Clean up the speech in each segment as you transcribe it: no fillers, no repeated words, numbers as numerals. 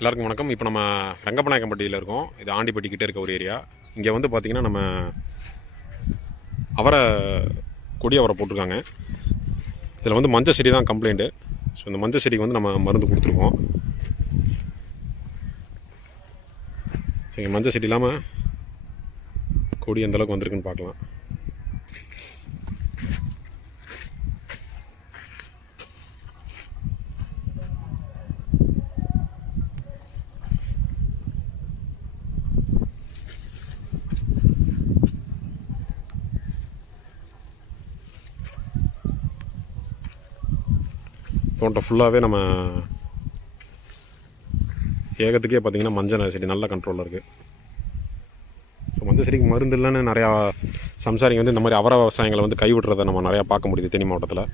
எல்லாருக்கும் வணக்கம். இப்போ நம்ம ரங்கப்பநாயக்கம்பட்டியில் இருக்கோம். இது ஆண்டிப்பட்டி கிட்டே இருக்க ஒரு ஏரியா. இங்கே வந்து பார்த்திங்கன்னா நம்ம அவரை கொடி அவரை போட்டிருக்காங்க. இதில் வந்து மஞ்சள் செடி தான் கம்ப்ளைண்ட்டு. ஸோ இந்த மஞ்சள் செடிக்கு வந்து நம்ம மருந்து கொடுத்துருக்கோம். மஞ்சள் செடி இல்லாமல் கொடி எந்தளவுக்கு வந்திருக்குன்னு பார்க்கலாம். தோட்டம் ஃபுல்லாகவே நம்ம ஏகத்துக்கே பார்த்திங்கன்னா மஞ்சள் செடி நல்ல கண்ட்ரோலில் இருக்குது. ஸோ மஞ்சள் செடிக்கு மருந்து இல்லைன்னு நிறையா சம்சாரிங்க வந்து இந்த மாதிரி அவர விவசாயங்களை வந்து கைவிடுறதை நம்ம நிறையா பார்க்க முடியுது தேனி மாவட்டத்தில்.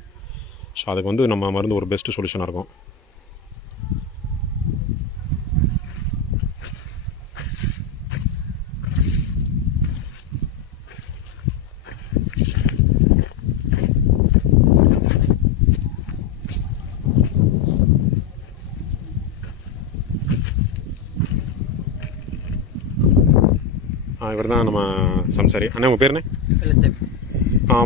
ஸோ அதுக்கு வந்து நம்ம மருந்து ஒரு பெஸ்ட்டு சொல்யூஷனாக இருக்கும். இவர் தான் நம்ம சம்சாரி. அண்ணா உங்கள் பேருண்ணே?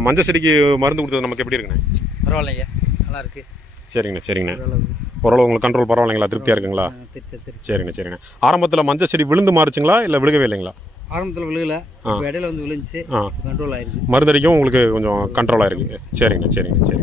மஞ்சள் செடிக்கு மருந்து கொடுத்தது நமக்கு எப்படி இருக்குண்ணே? பரவாயில்லைங்க, நல்லா இருக்கு. சரிங்கண்ணே. ஓரளவு உங்களுக்கு கண்ட்ரோல் பரவாயில்லைங்களா? திருப்தியாக இருக்குங்களா? சரிங்கண்ணே. ஆரம்பத்தில் மஞ்சள் செடி விழுந்து மாறுச்சுங்களா இல்லை விழுகவே இல்லைங்களா? ஆரம்பத்தில் விழுகல, இடையில வந்து விழுந்துச்சு, கண்ட்ரோல் ஆயிருக்கு. மருந்தடிக்கும் உங்களுக்கு கொஞ்சம் கண்ட்ரோல் ஆயிருக்கு. சரிங்கண்ணே.